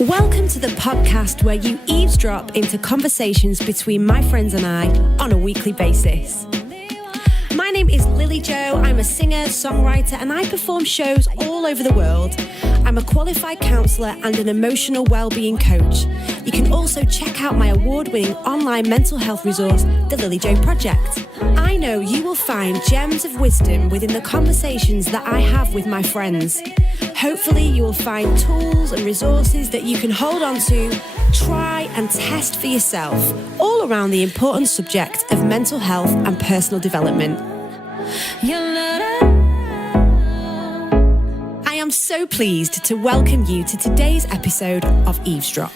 Welcome to the podcast where you eavesdrop into conversations between my friends and I on a weekly basis. My name is Lily Jo. I'm a singer, songwriter, and I perform shows all over the world. I'm a qualified counsellor and an emotional wellbeing coach. You can also check out my award-winning online mental health resource, the Lily Jo Project. I know you will find gems of wisdom within the conversations that I have with my friends. Hopefully you will find tools and resources that you can hold on to, try and test for yourself, all around the important subject of mental health and personal development. I am so pleased to welcome you to today's episode of Eavesdrop.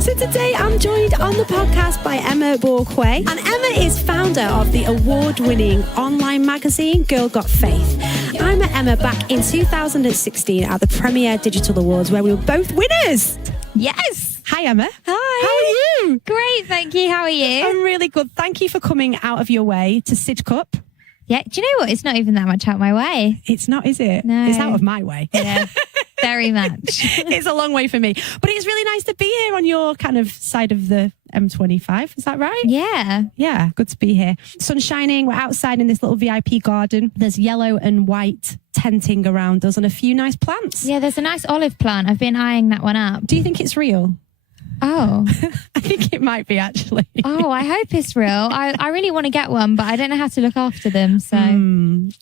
So today I'm joined on the podcast by Emma Borquaye, and Emma is founder of the award-winning online magazine Girl Got Faith. I met Emma back in 2016 at the Premier Digital Awards where we were both winners. Yes. Hi Emma. Hi. How are you? Great, thank you. How are you? I'm really good. Thank you for coming out of your way to Sid Cup. Yeah, do you know what? It's not even that much out my way. It's not, is it? No. It's out of my way. Yeah, very much. It's a long way for me. But it's really nice to be here on your kind of side of the M25. Is that right? Yeah. Yeah, good to be here. Sun's shining. We're outside in this little VIP garden. There's yellow and white tenting around us and a few nice plants. Yeah, there's a nice olive plant. I've been eyeing that one up. Do you think it's real? Oh. I think it might be, actually. Oh, I hope it's real. I really want to get one, but I don't know how to look after them. So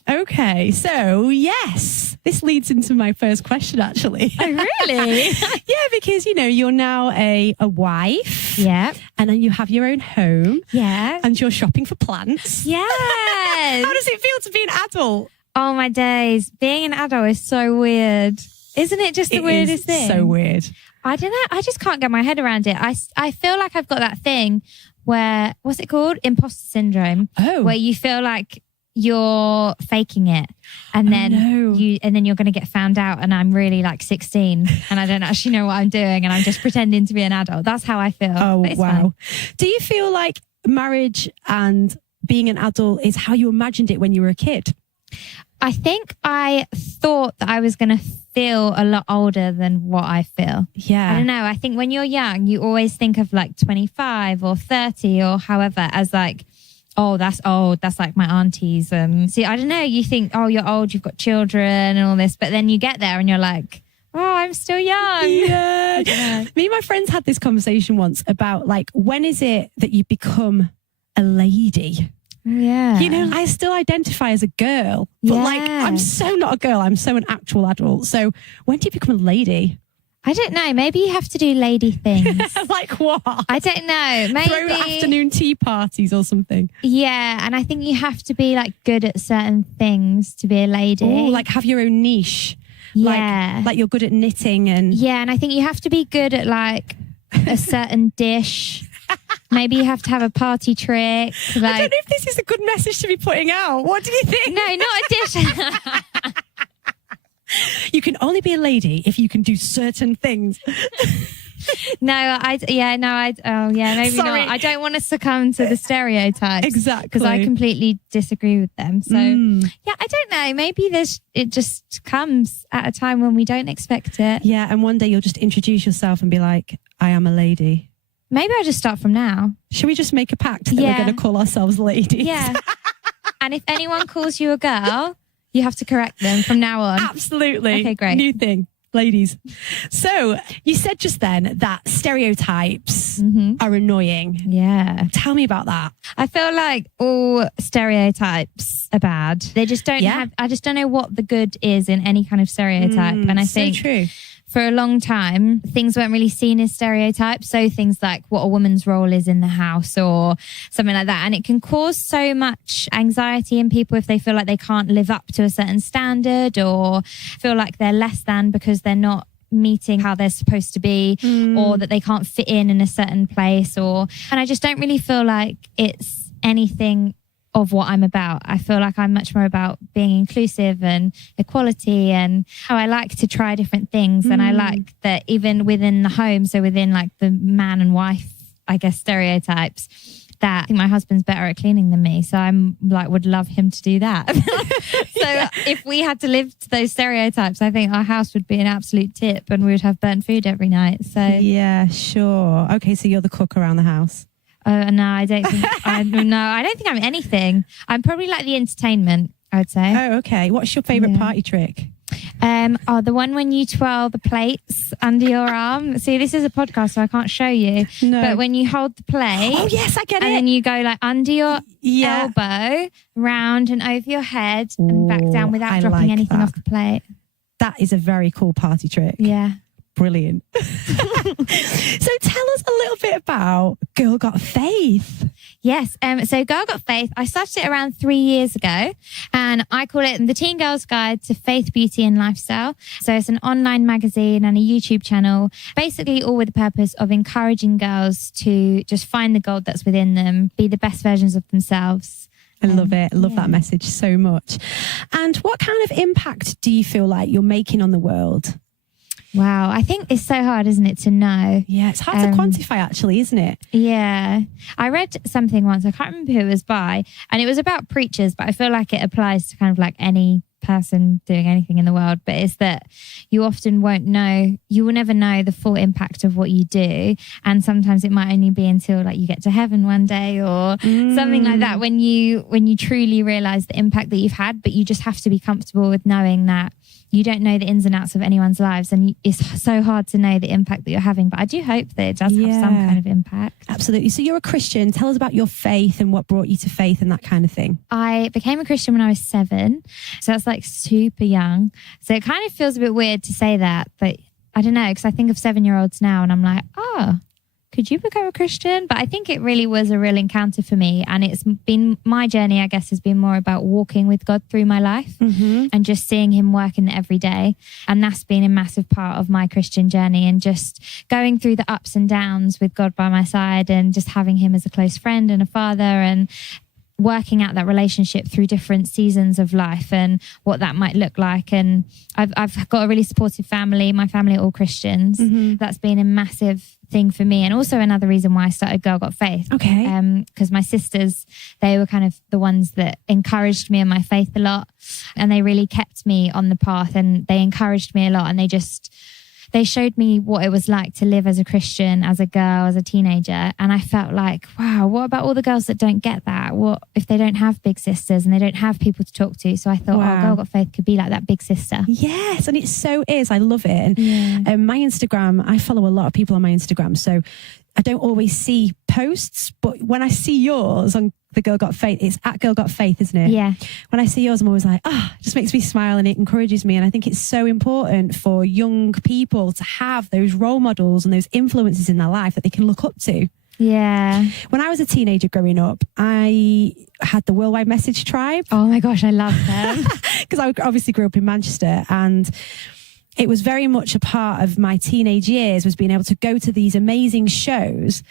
Okay, so yes, this leads into my first question, actually. Oh, really? Yeah, because, you know, you're now a wife. Yeah. And then you have your own home. Yeah. And you're shopping for plants. Yes. How does it feel to be an adult? Oh, my days. Being an adult is so weird. Isn't it just the weirdest thing? So weird. I don't know. I just can't get my head around it. I feel like I've got that thing where, what's it called? Imposter syndrome. Oh. Where you feel like you're faking it and then you're going to get found out, and I'm really like 16 and I don't actually know what I'm doing and I'm just pretending to be an adult. That's how I feel. Oh, wow. fine. Do you feel like marriage and being an adult is how you imagined it when you were a kid? I think I thought that I was going to feel a lot older than what I feel. Yeah. I don't know. I think when you're young, you always think of like 25 or 30 or however as like, oh, that's old. That's like my aunties. See, I don't know. You think, oh, you're old. You've got children and all this. But then you get there and you're like, oh, I'm still young. Yeah. Me and my friends had this conversation once about like, when is it that you become a lady? Yeah. You know, I still identify as a girl, but like, I'm so not a girl. I'm so an actual adult. So when do you become a lady? I don't know. Maybe you have to do lady things. Like what? I don't know. Maybe throw afternoon tea parties or something. Yeah. And I think you have to be like good at certain things to be a lady. Oh, like have your own niche. Yeah. Like you're good at knitting and... Yeah. And I think you have to be good at like a certain dish. Maybe you have to have a party trick. Like, I don't know if this is a good message to be putting out. What do you think? No, not a dish. You can only be a lady if you can do certain things. Maybe not. I don't want to succumb to the stereotypes. Exactly. Because I completely disagree with them. So, yeah, I don't know. Maybe it just comes at a time when we don't expect it. Yeah, and one day you'll just introduce yourself and be like, I am a lady. Maybe I'll just start from now. Should we just make a pact that we're going to call ourselves ladies? Yeah. And if anyone calls you a girl, you have to correct them from now on. Absolutely. Okay, great. New thing. Ladies. So you said just then that stereotypes are annoying. Yeah. Tell me about that. I feel like all stereotypes are bad. They just don't I just don't know what the good is in any kind of stereotype. And I think true. For a long time, things weren't really seen as stereotypes. So things like what a woman's role is in the house or something like that. And it can cause so much anxiety in people if they feel like they can't live up to a certain standard or feel like they're less than because they're not meeting how they're supposed to be or that they can't fit in a certain place. And I just don't really feel like it's anything of what I'm about. I feel like I'm much more about being inclusive and equality and how I like to try different things. And I like that even within the home, so within like the man and wife, I guess, stereotypes, that I think my husband's better at cleaning than me. So I'm like, would love him to do that. So if we had to live to those stereotypes, I think our house would be an absolute tip and we would have burnt food every night. So yeah, sure. Okay, so you're the cook around the house. No, I don't think I don't think I'm anything. I'm probably like the entertainment, I would say. Oh, okay. What's your favourite party trick? The one when you twirl the plates under your arm. See, this is a podcast, so I can't show you. No. But when you hold the plate. Oh, yes, I get it. And then you go like under your elbow, round and over your head and back down without dropping anything off the plate. That is a very cool party trick. Yeah. Brilliant. So tell us a little bit about Girl Got Faith. Yes. So Girl Got Faith, I started it around 3 years ago and I call it the Teen Girl's Guide to Faith, Beauty and Lifestyle. So it's an online magazine and a YouTube channel, basically all with the purpose of encouraging girls to just find the gold that's within them, be the best versions of themselves. I love it. I love that message so much. And what kind of impact do you feel like you're making on the world? Wow. I think it's so hard, isn't it, to know? Yeah, it's hard to quantify actually, isn't it? Yeah. I read something once, I can't remember who it was by, and it was about preachers, but I feel like it applies to kind of like any person doing anything in the world. But it's that you often won't know, you will never know the full impact of what you do. And sometimes it might only be until like you get to heaven one day or something like that when you truly realize the impact that you've had. But you just have to be comfortable with knowing that you don't know the ins and outs of anyone's lives, and it's so hard to know the impact that you're having. But I do hope that it does have some kind of impact. Absolutely. So you're a Christian. Tell us about your faith and what brought you to faith and that kind of thing. I became a Christian when I was 7. So that's like super young. So it kind of feels a bit weird to say that, but I don't know, because I think of 7-year-olds now and I'm like, could you become a Christian? But I think it really was a real encounter for me. And it's been, my journey, I guess, has been more about walking with God through my life and just seeing him work in it every day. And that's been a massive part of my Christian journey, and just going through the ups and downs with God by my side and just having him as a close friend and a father, and working out that relationship through different seasons of life and what that might look like. And I've got a really supportive family. My family are all Christians. That's been a massive thing for me, and also another reason why I started Girl Got Faith. Okay. Because my sisters, they were kind of the ones that encouraged me in my faith a lot, and they really kept me on the path, and they encouraged me a lot, and they showed me what it was like to live as a Christian, as a girl, as a teenager. And I felt like, wow, what about all the girls that don't get that? What if they don't have big sisters and they don't have people to talk to? So I thought, Girl Got Faith could be like that big sister. Yes, and it so is. I love it. And my Instagram, I follow a lot of people on my Instagram, so I don't always see posts, but when I see yours on the Girl Got Faith, it's at Girl Got Faith, isn't it? Yeah. When I see yours, I'm always like, it just makes me smile and it encourages me. And I think it's so important for young people to have those role models and those influences in their life that they can look up to. Yeah. When I was a teenager growing up, I had the Worldwide Message Tribe. Oh my gosh, I love them. Because I obviously grew up in Manchester, and it was very much a part of my teenage years, was being able to go to these amazing shows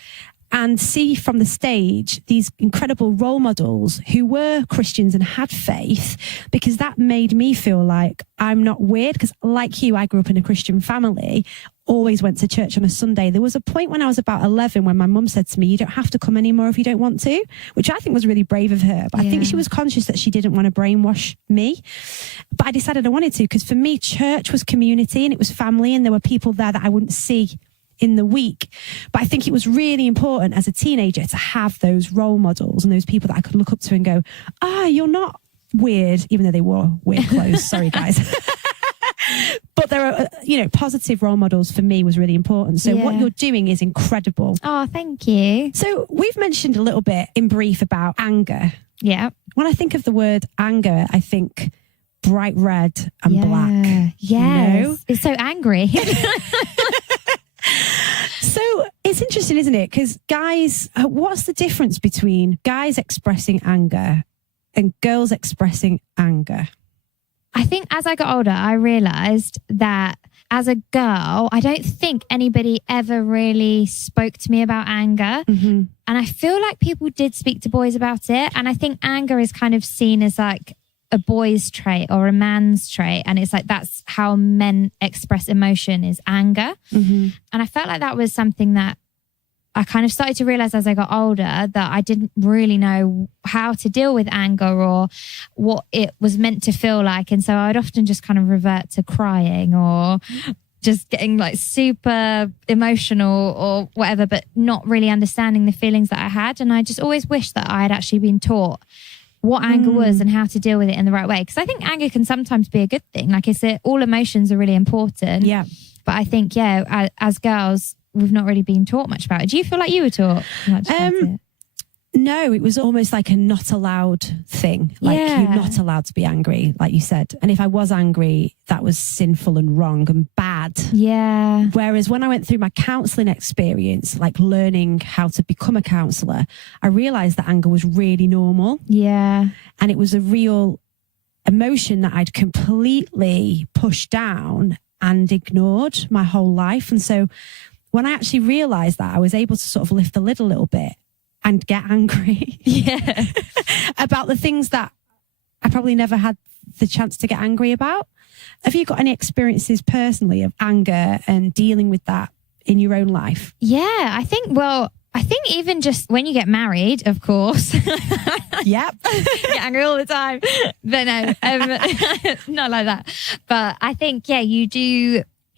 and see from the stage these incredible role models who were Christians and had faith, because that made me feel like I'm not weird. Because like you, I grew up in a Christian family, always went to church on a Sunday. There was a point when I was about 11 when my mum said to me, you don't have to come anymore if you don't want to, which I think was really brave of her. But I think she was conscious that she didn't want to brainwash me. But I decided I wanted to, because for me, church was community and it was family, and there were people there that I wouldn't see in the week. But I think it was really important as a teenager to have those role models and those people that I could look up to and go, you're not weird, even though they wore weird clothes. Sorry, guys. But there are, positive role models for me was really important. So what you're doing is incredible. Oh, thank you. So we've mentioned a little bit in brief about anger. Yeah. When I think of the word anger, I think bright red and black. Yes. It's so angry. So it's interesting, isn't it? Because guys, what's the difference between guys expressing anger and girls expressing anger? I think as I got older, I realised that as a girl, I don't think anybody ever really spoke to me about anger. And I feel like people did speak to boys about it. And I think anger is kind of seen as like a boy's trait or a man's trait, and it's like that's how men express emotion, is anger. And I felt like that was something that I kind of started to realize as I got older that I didn't really know how to deal with anger or what it was meant to feel like. And so I would often just kind of revert to crying or just getting like super emotional or whatever, but not really understanding the feelings that I had. And I just always wish that I had actually been taught what anger was and how to deal with it in the right way. Because I think anger can sometimes be a good thing. Like I said, all emotions are really important. Yeah. But I think, as girls, we've not really been taught much about it. Do you feel like you were taught much about it? No, it was almost like a not allowed thing. Like you're not allowed to be angry, like you said. And if I was angry, that was sinful and wrong and bad. Yeah. Whereas when I went through my counselling experience, like learning how to become a counsellor, I realised that anger was really normal. Yeah. And it was a real emotion that I'd completely pushed down and ignored my whole life. And so when I actually realised that, I was able to sort of lift the lid a little bit and get angry about the things that I probably never had the chance to get angry about. Have you got any experiences personally of anger and dealing with that in your own life? Yeah, I think even just when you get married, of course. Yep. Get angry all the time. But no, not like that. But I think,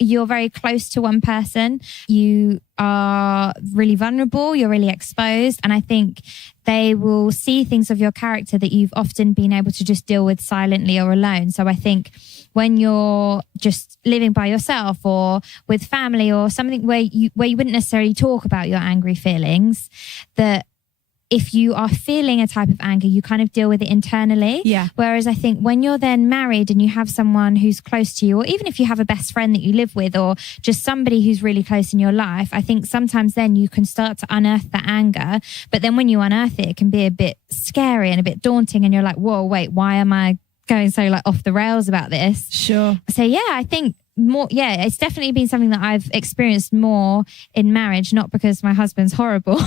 you're very close to one person. You are really vulnerable. You're really exposed. And I think they will see things of your character that you've often been able to just deal with silently or alone. So I think when you're just living by yourself or with family or something where you wouldn't necessarily talk about your angry feelings, that if you are feeling a type of anger, you kind of deal with it internally. Yeah. Whereas I think when you're then married and you have someone who's close to you, or even if you have a best friend that you live with, or just somebody who's really close in your life, I think sometimes then you can start to unearth that anger. But then when you unearth it, it can be a bit scary and a bit daunting. And you're like, whoa, wait, why am I going so like off the rails about this? Sure. So I think it's definitely been something that I've experienced more in marriage, not because my husband's horrible,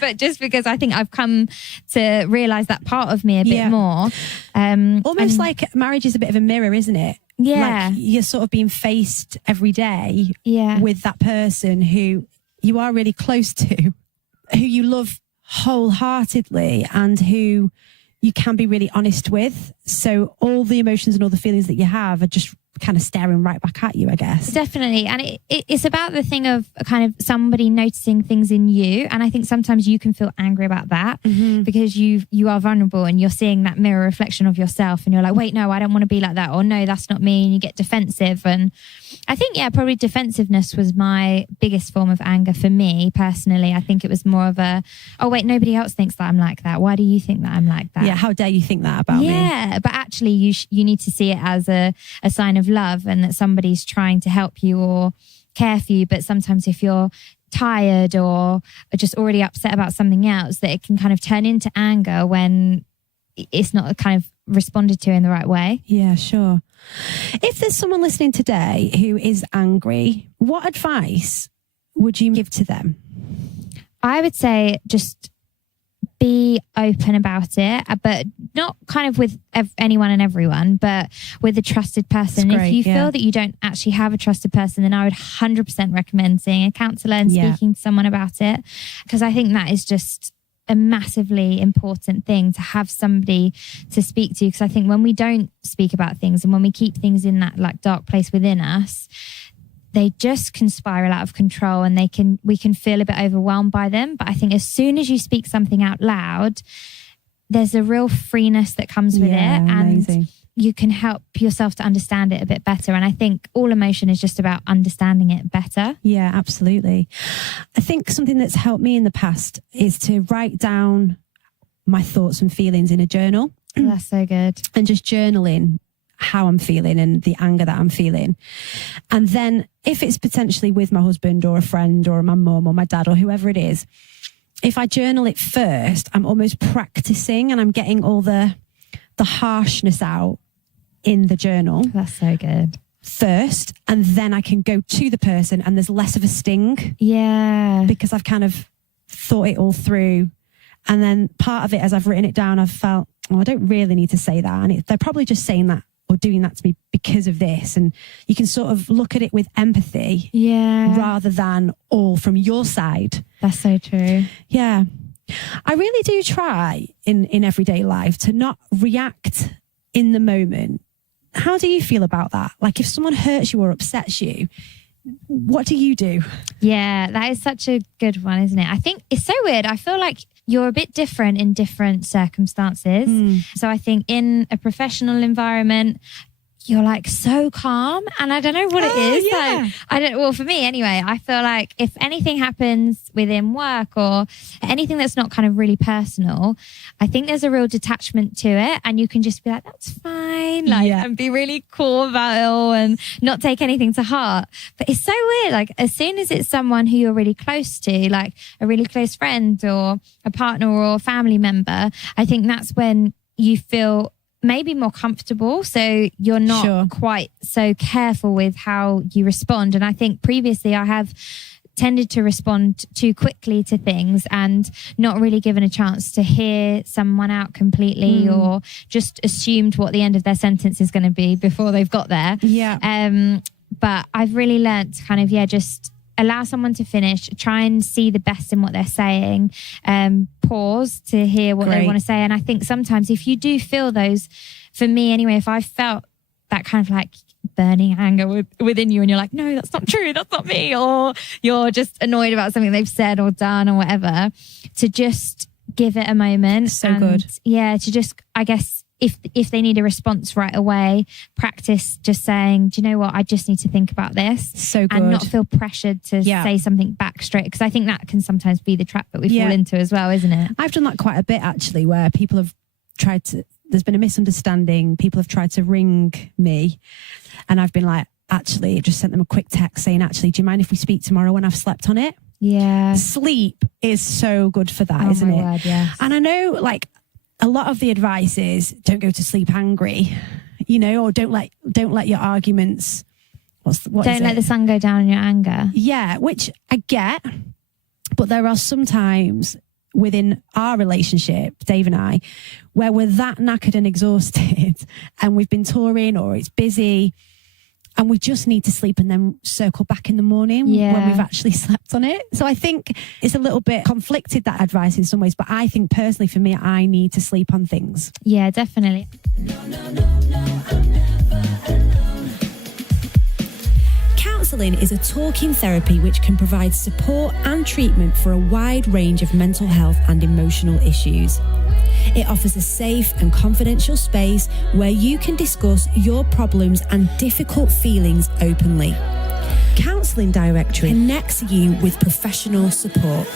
but just because I think I've come to realize that part of me a bit more. Almost like marriage is a bit of a mirror, isn't it? Yeah. Like you're sort of being faced every day with that person who you are really close to, who you love wholeheartedly and who you can be really honest with. So all the emotions and all the feelings that you have are just kind of staring right back at you, I guess. Definitely. And it's about the thing of kind of somebody noticing things in you. And I think sometimes you can feel angry about that because you are vulnerable and you're seeing that mirror reflection of yourself and you're like, wait, no, I don't want to be like that. Or no, that's not me. And you get defensive. And I think, probably defensiveness was my biggest form of anger for me personally. I think it was more of a, oh, wait, nobody else thinks that I'm like that. Why do you think that I'm like that? Yeah, how dare you think that about me? Yeah, but actually you need to see it as a sign of love and that somebody's trying to help you or care for you. But sometimes if you're tired or just already upset about something else, that it can kind of turn into anger when it's not kind of responded to in the right way. Yeah, sure. If there's someone listening today who is angry, what advice would you give to them? I would say just be open about it, but not kind of with anyone and everyone, but with a trusted person. That's great, if you feel that you don't actually have a trusted person, then I would 100% recommend seeing a counsellor and speaking to someone about it, because I think that is just a massively important thing to have somebody to speak to. Because I think when we don't speak about things and when we keep things in that like dark place within us, they just can spiral out of control and we can feel a bit overwhelmed by them. But I think as soon as you speak something out loud, there's a real freeness that comes with it. Amazing. And you can help yourself to understand it a bit better. And I think all emotion is just about understanding it better. Yeah, absolutely. I think something that's helped me in the past is to write down my thoughts and feelings in a journal. That's so good. And just journaling how I'm feeling and the anger that I'm feeling. And then if it's potentially with my husband or a friend or my mum or my dad or whoever it is, if I journal it first, I'm almost practicing and I'm getting all the harshness out in the journal. That's so good. First, and then I can go to the person and there's less of a sting. Yeah. Because I've kind of thought it all through. And then part of it, as I've written it down, I've felt, I don't really need to say that. And they're probably just saying that or doing that to me because of this. And you can sort of look at it with empathy rather than all from your side. That's so true. Yeah. I really do try in everyday life to not react in the moment. How do you feel about that? Like if someone hurts you or upsets you, what do you do? Yeah, that is such a good one, isn't it? I think it's so weird. I feel like you're a bit different in different circumstances. So I think in a professional environment, you're like so calm, and I don't know what it is. Yeah. Like, well, for me anyway, I feel like if anything happens within work or anything that's not kind of really personal, I think there's a real detachment to it, and you can just be like, that's fine, and be really cool about it all and not take anything to heart. But it's so weird. Like as soon as it's someone who you're really close to, like a really close friend or a partner or a family member, I think that's when you feel maybe more comfortable, so you're not quite so careful with how you respond. And I think previously I have tended to respond too quickly to things and not really given a chance to hear someone out completely or just assumed what the end of their sentence is going to be before they've got there. But I've really learnt to kind of just allow someone to finish, try and see the best in what they're saying, pause to hear what they want to say. And I think sometimes if you do feel those, for me anyway, if I felt that kind of like burning anger within you and you're like, no, that's not true, that's not me, or you're just annoyed about something they've said or done or whatever, to just give it a moment. Good. Yeah, to just, I guess, if they need a response right away, practice just saying, do you know what, I just need to think about this. So good. And not feel pressured to say something back straight, because I think that can sometimes be the trap that we fall into as well, isn't it? I've done that quite a bit actually, where people have tried to, there's been a misunderstanding, people have tried to ring me and I've been like, actually, just sent them a quick text saying, actually, do you mind if we speak tomorrow when I've slept on it? Yeah. Sleep is so good for that, isn't it? Word, yes. And I know like a lot of the advice is don't go to sleep angry, or don't let your arguments, don't let the sun go down in your anger. Yeah, which I get, but there are some times within our relationship, Dave and I, where we're that knackered and exhausted and we've been touring or it's busy and we just need to sleep and then circle back in the morning when we've actually slept on it. So I think it's a little bit conflicted, that advice in some ways, but I think personally for me, I need to sleep on things. Yeah, definitely. Counselling is a talking therapy which can provide support and treatment for a wide range of mental health and emotional issues. It offers a safe and confidential space where you can discuss your problems and difficult feelings openly. Counselling Directory connects you with professional support.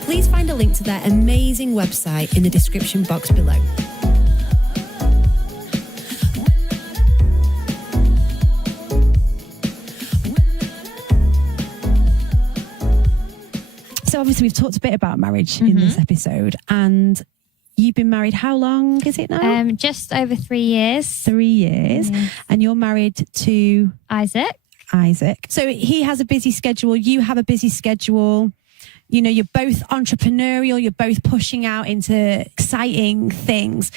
Please find a link to their amazing website in the description box below. So obviously we've talked a bit about marriage in this episode, and you've been married, how long is it now? Just over 3 years. 3 years. Yes. And you're married to? Isaac. So he has a busy schedule. You have a busy schedule. You're both entrepreneurial. You're both pushing out into exciting things.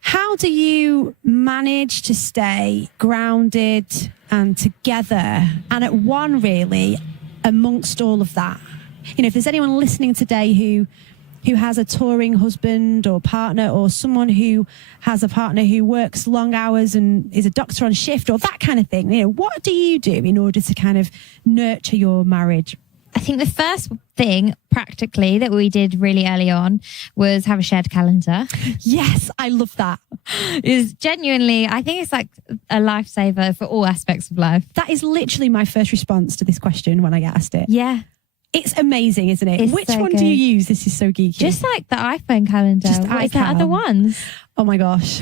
How do you manage to stay grounded and together and at one, really, amongst all of that? If there's anyone listening today who has a touring husband or partner, or someone who has a partner who works long hours and is a doctor on shift or that kind of thing, what do you do in order to kind of nurture your marriage? I think the first thing practically that we did really early on was have a shared calendar. Yes, I love that. Is genuinely, I think it's like a lifesaver for all aspects of life. That is literally my first response to this question when I get asked it. Yeah. It's amazing, isn't it? Which so one good. do you use? This is so geeky. Just like the iPhone calendar. What is there other ones? Oh my gosh.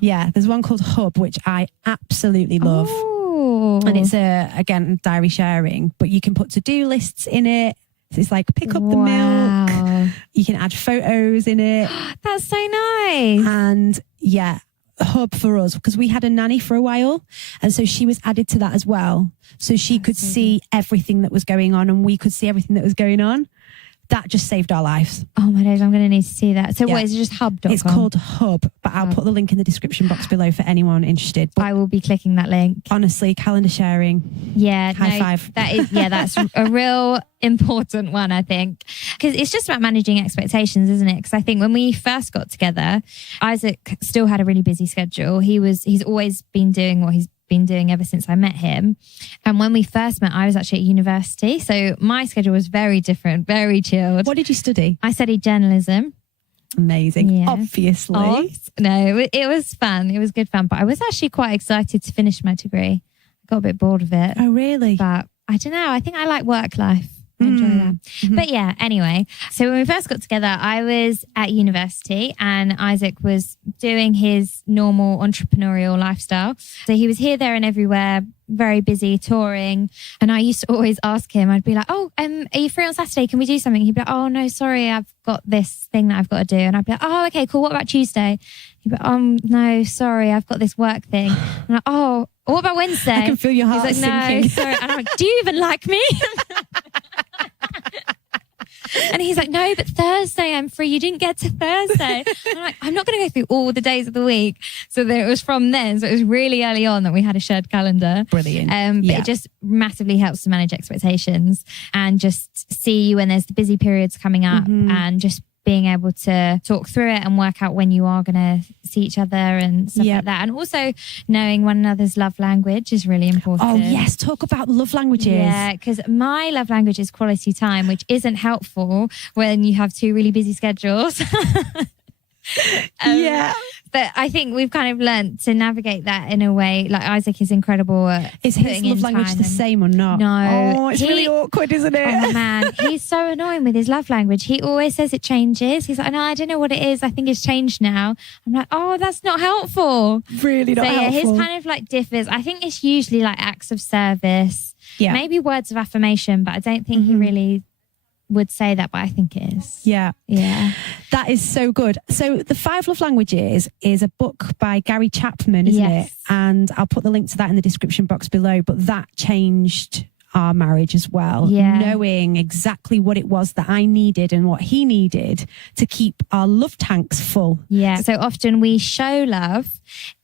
Yeah, there's one called Hub, which I absolutely love. Oh. And it's again, diary sharing, but you can put to-do lists in it. So it's like pick up the milk. You can add photos in it. That's so nice. And yeah, Hub for us, because we had a nanny for a while, and so she was added to that as well, so she could see everything that was going on and we could see everything that was going on. That just saved our lives. Oh my days, I'm going to need to see that. So Yeah. what is it, just hub.com? It's called Hub, but I'll put the link in the description box below for anyone interested. But I will be clicking that link. honestly, calendar sharing. Yeah. High five. That's a real important one, I think. Because it's just about managing expectations, isn't it? Because I think when we first got together, Isaac still had a really busy schedule. He's always been doing what he's been doing ever since I met him. And when we first met, I was actually at university. So my schedule was very different, very chilled. What did you study? I studied journalism. Amazing. Yeah. Obviously. No, it was fun. It was good fun. But I was actually quite excited to finish my degree. I got a bit bored of it. Oh, really? But I don't know. I think I like work life. I enjoy that. Mm-hmm. But yeah, anyway. So when we first got together, I was at university and Isaac was doing his normal entrepreneurial lifestyle. So he was here, there and everywhere, very busy touring. And I used to always ask him, I'd be like, oh, are you free on Saturday? Can we do something? He'd be like, oh, no, sorry, I've got this thing that I've got to do. And I'd be like, oh, okay, cool. What about Tuesday? He'd be like, no, sorry, I've got this work thing. I'm like, oh, what about Wednesday? I can feel your heart He's like, sinking. no, sorry. And I'm like, do you even like me? And he's like, no, but Thursday I'm free. You didn't get to Thursday. I'm like, I'm not going to go through all the days of the week. So then it was from then. So it was really early on that we had a shared calendar. Brilliant. But it just massively helps to manage expectations and just see you when there's the busy periods coming up and just being able to talk through it and work out when you are going to see each other and stuff like that. And also knowing one another's love language is really important. Oh, yes. Talk about love languages. Yeah, because my love language is quality time, which isn't helpful when you have two really busy schedules. Yeah. But I think we've kind of learnt to navigate that in a way. Like Isaac is incredible at Is his putting in love language time the same or not? No. Oh, it's really awkward, isn't it? Oh man, he's so annoying with his love language. He always says it changes. He's like, no, I don't know what it is. I think it's changed now. I'm like, oh, that's not helpful. Really not helpful. His kind of like differs. I think it's usually like acts of service, maybe words of affirmation, but I don't think he really would say that, but I think it is. Yeah. That is so good. So The 5 Love Languages is a book by Gary Chapman, isn't it? And I'll put the link to that in the description box below, but that changed our marriage as well. Knowing exactly what it was that I needed and what he needed to keep our love tanks full. So often we show love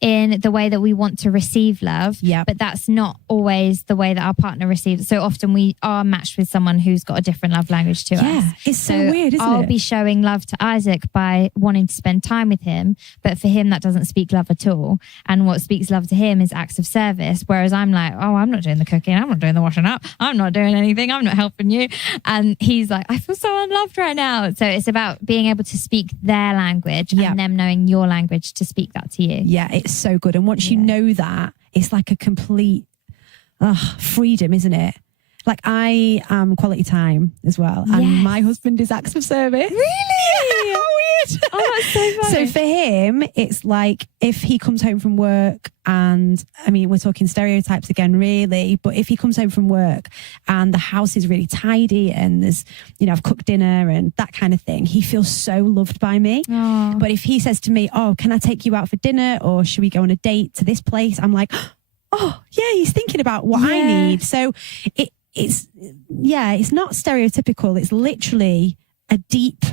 in the way that we want to receive love, but that's not always the way that our partner receives. So often we are matched with someone who's got a different love language to us. It's so weird, isn't it? I'll be showing love to Isaac by wanting to spend time with him, but for him that doesn't speak love at all. And what speaks love to him is acts of service, whereas I'm like, oh, I'm not doing the cooking, I'm not doing the washing up, I'm not doing anything, I'm not helping you. And he's like, I feel so unloved right now. So it's about being able to speak their language and them knowing your language to speak that to you. Yeah, it's so good. And once you know that, it's like a complete freedom, isn't it? Like I am quality time as well. And my husband is acts of service. Really? How weird. Oh, that's so funny. So for him, it's like if he comes home from work and, I mean, we're talking stereotypes again, really, but if he comes home from work and the house is really tidy and there's, I've cooked dinner and that kind of thing, he feels so loved by me. Oh. But if he says to me, oh, can I take you out for dinner or should we go on a date to this place? I'm like, oh, yeah, he's thinking about what I need. So it's not stereotypical. It's literally a deep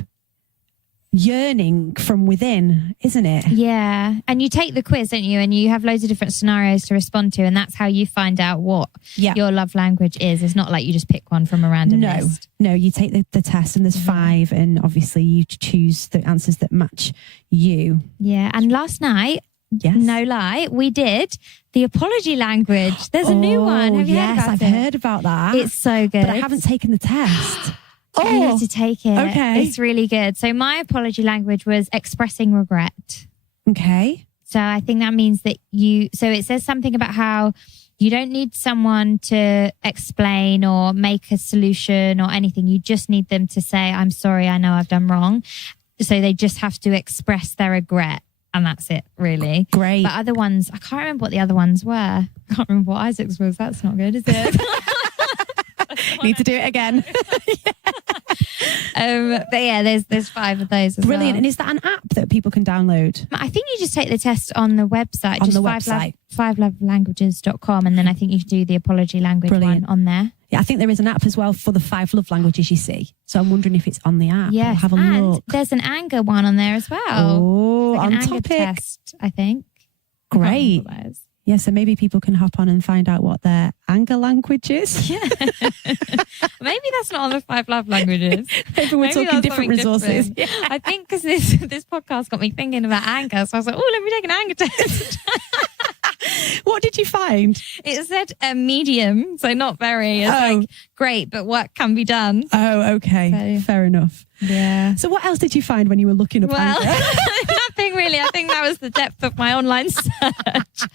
yearning from within, isn't it? Yeah. And you take the quiz, don't you? And you have loads of different scenarios to respond to. And that's how you find out what your love language is. It's not like you just pick one from a random list. No, you take the test and there's 5 and obviously you choose the answers that match you. Yeah. And last night, no lie, we did the apology language. There's a new one. Have you heard about it? Yes, I've heard about that. It's so good. But I haven't taken the test. You need to take it. Okay. It's really good. So my apology language was expressing regret. Okay. So I think that means that so it says something about how you don't need someone to explain or make a solution or anything. You just need them to say, I'm sorry, I know I've done wrong. So they just have to express their regret. And that's it, really. Great. But other ones, I can't remember what the other ones were. I can't remember what Isaac's was. That's not good, is it? Need to do it again. But yeah, there's 5 of those as Brilliant. well. And is that an app that people can download? I think you just take the test on the website. On just the website. 5lovelanguages.com, and then I think you do the apology language one on there. Yeah, I think there is an app as well for the 5 love languages, you see. So I'm wondering if it's on the app. Yeah, Have a and look. there's an anger one on there as well. Oh, like on an anger topic. test, I think. Great. I can't remember what it is. Yeah, so maybe people can hop on and find out what their anger language is. Yeah. Maybe that's not on the 5 love languages. Maybe we're talking that's different something resources. different. I think because this podcast got me thinking about anger. So I was like, oh, let me take an anger test. What did you find? It said a medium, so not very. It's like, great, but what can be done? Oh, okay. So, fair enough. Yeah. So what else did you find when you were looking up anger? Nothing really. I think that was the depth of my online search.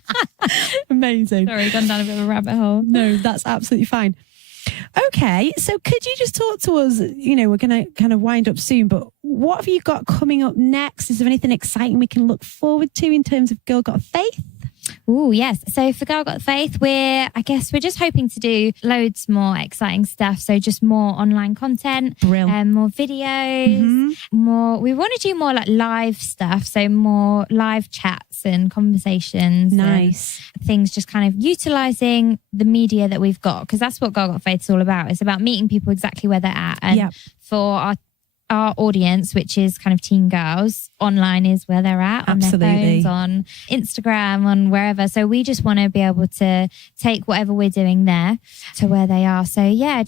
Amazing. Sorry, gone down a bit of a rabbit hole. No, that's absolutely fine. Okay, so could you just talk to us, we're going to kind of wind up soon, but what have you got coming up next? Is there anything exciting we can look forward to in terms of Girl Got Faith? Oh, yes. So for Girl Got Faith, we're just hoping to do loads more exciting stuff. So just more online content, more videos, we want to do more like live stuff. So more live chats and conversations. Nice. And things just kind of utilising the media that we've got, because that's what Girl Got Faith is all about. It's about meeting people exactly where they're at. And for our audience, which is kind of teen girls, online is where they're at on their phones, on Instagram, on wherever. So we just want to be able to take whatever we're doing there to where they are. So yeah,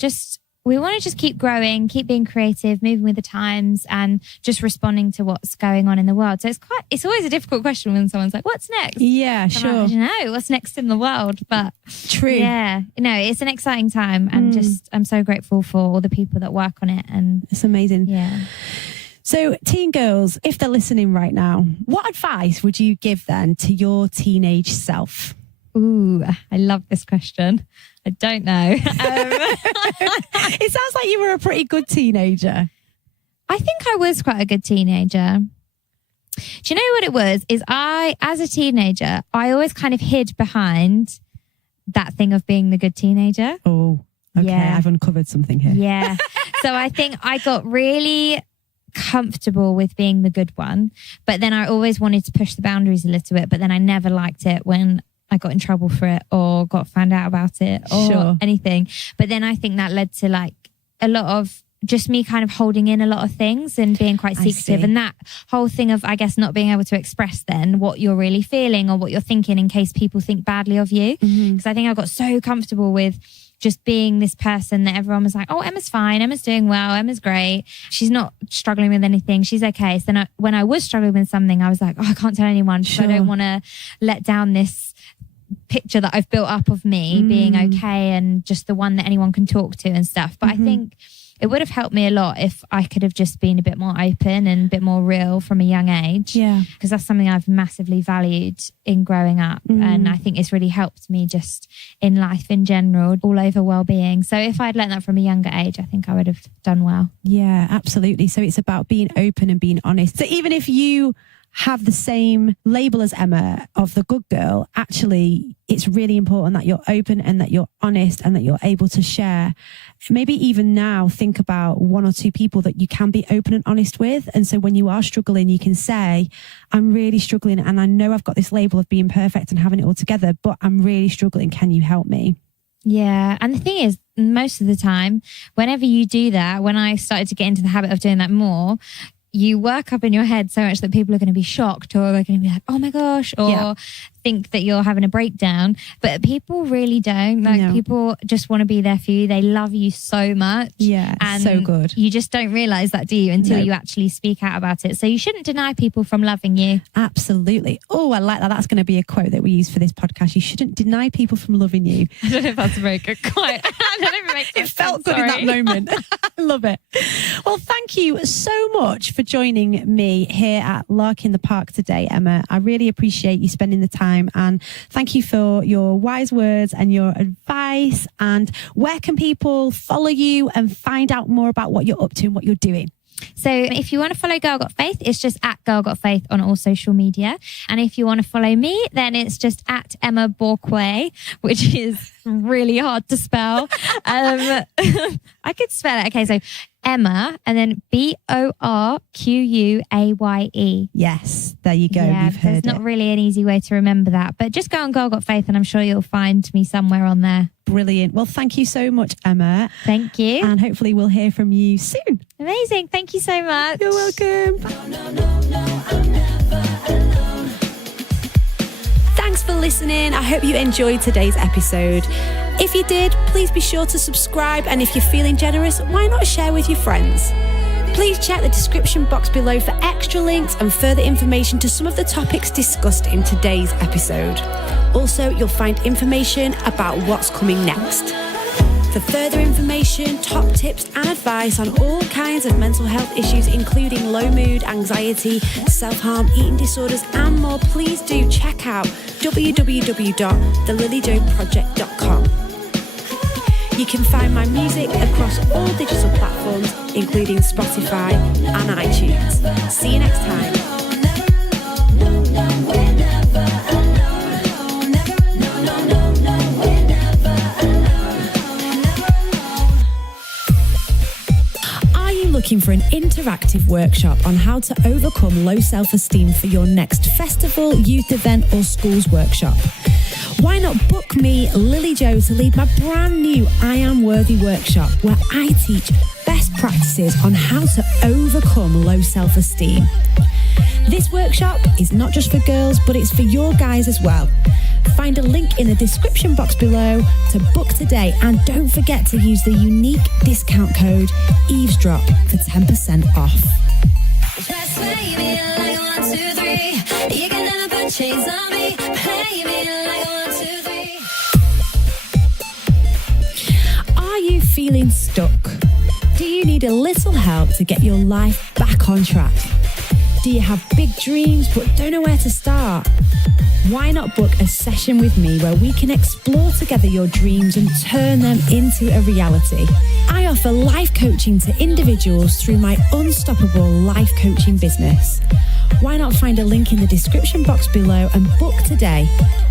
we want to just keep growing, keep being creative, moving with the times, and just responding to what's going on in the world. So it's always a difficult question when someone's like, what's next? Yeah, Like, I don't know what's next in the world, but true. Yeah, it's an exciting time, and I'm so grateful for all the people that work on it. And it's amazing. Yeah. So teen girls, if they're listening right now, what advice would you give then to your teenage self? Ooh, I love this question. I don't know. It sounds like you were a pretty good teenager. I think I was quite a good teenager. Do you know what it was? As a teenager, I always kind of hid behind that thing of being the good teenager. Oh, okay. Yeah. I've uncovered something here. Yeah. So I think I got really comfortable with being the good one, but then I always wanted to push the boundaries a little bit, but then I never liked it when I got in trouble for it or got found out about it or anything. But then I think that led to like a lot of just me kind of holding in a lot of things and being quite secretive. And that whole thing of, I guess, not being able to express then what you're really feeling or what you're thinking in case people think badly of you. Because I think I got so comfortable with just being this person that everyone was like, oh, Emma's fine. Emma's doing well. Emma's great. She's not struggling with anything. She's okay. So then when I was struggling with something, I was like, oh, I can't tell anyone because I don't want to let down this picture that I've built up of me being okay and just the one that anyone can talk to and stuff. But I think it would have helped me a lot if I could have just been a bit more open and a bit more real from a young age. Yeah. Because that's something I've massively valued in growing up. And I think it's really helped me just in life in general, all over well-being. So if I'd learned that from a younger age, I think I would have done well. Yeah, absolutely. So it's about being open and being honest. So even if you have the same label as Emma of the good girl, actually it's really important that you're open and that you're honest and that you're able to share. Maybe even now think about 1 or 2 people that you can be open and honest with. And so when you are struggling, you can say, I'm really struggling and I know I've got this label of being perfect and having it all together, but I'm really struggling. Can you help me? Yeah. And the thing is, most of the time, whenever you do that, when I started to get into the habit of doing that more, you work up in your head so much that people are going to be shocked or they're going to be like, oh my gosh, or think that you're having a breakdown. But people really don't. People just want to be there for you. They love you so much. Yeah, and so good. You just don't realise that, do you, until you actually speak out about it. So you shouldn't deny people from loving you. Absolutely. Oh, I like that. That's going to be a quote that we use for this podcast. You shouldn't deny people from loving you. I don't know if that's a very good quote. I don't know if it makes sense. It felt good in that moment. I love it. Well, thank you so much for joining me here at Lark in the Park today, Emma. I really appreciate you spending the time, and thank you for your wise words and your advice. And where can people follow you and find out more about what you're up to and what you're doing? So if you want to follow Girl Got Faith, it's just at Girl Got Faith on all social media. And if you want to follow me, then it's just at Emma Borquaye, which is really hard to spell. I could spell it. Okay, so Emma and then Borquaye. Yes, there you go. Yeah, You've heard there's not really an easy way to remember that, but just go on Girl Got Faith and I'm sure you'll find me somewhere on there. Brilliant. Well, thank you so much, Emma. Thank you. And hopefully we'll hear from you soon. Amazing. Thank you so much. You're welcome. Thanks for listening. I hope you enjoyed today's episode. If you did, please be sure to subscribe. And if you're feeling generous, why not share with your friends? Please check the description box below for extra links and further information to some of the topics discussed in today's episode. Also, you'll find information about what's coming next. For further information, top tips and advice on all kinds of mental health issues, including low mood, anxiety, self-harm, eating disorders and more, please do check out www.thelilyjoproject.com. You can find my music across all digital platforms, including Spotify and iTunes. See you next time. Looking for an interactive workshop on how to overcome low self-esteem for your next festival, youth event or schools workshop? Why not book me, Lily Jo, to lead my brand new I Am Worthy workshop where I teach best practices on how to overcome low self-esteem. This workshop is not just for girls, but it's for your guys as well. Find a link in the description box below to book today, and don't forget to use the unique discount code Eavesdrop for 10% off. Just play me like 1, 2, 3. You can never put chains on me. Play me like 1, 2, 3. Are you feeling stuck? Do you need a little help to get your life back on track? Do you have big dreams but don't know where to start? Why not book a session with me where we can explore together your dreams and turn them into a reality? I offer life coaching to individuals through my Unstoppable life coaching business. Why not find a link in the description box below and book today?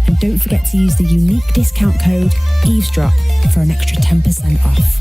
And don't forget to use the unique discount code Eavesdrop for an extra 10% off.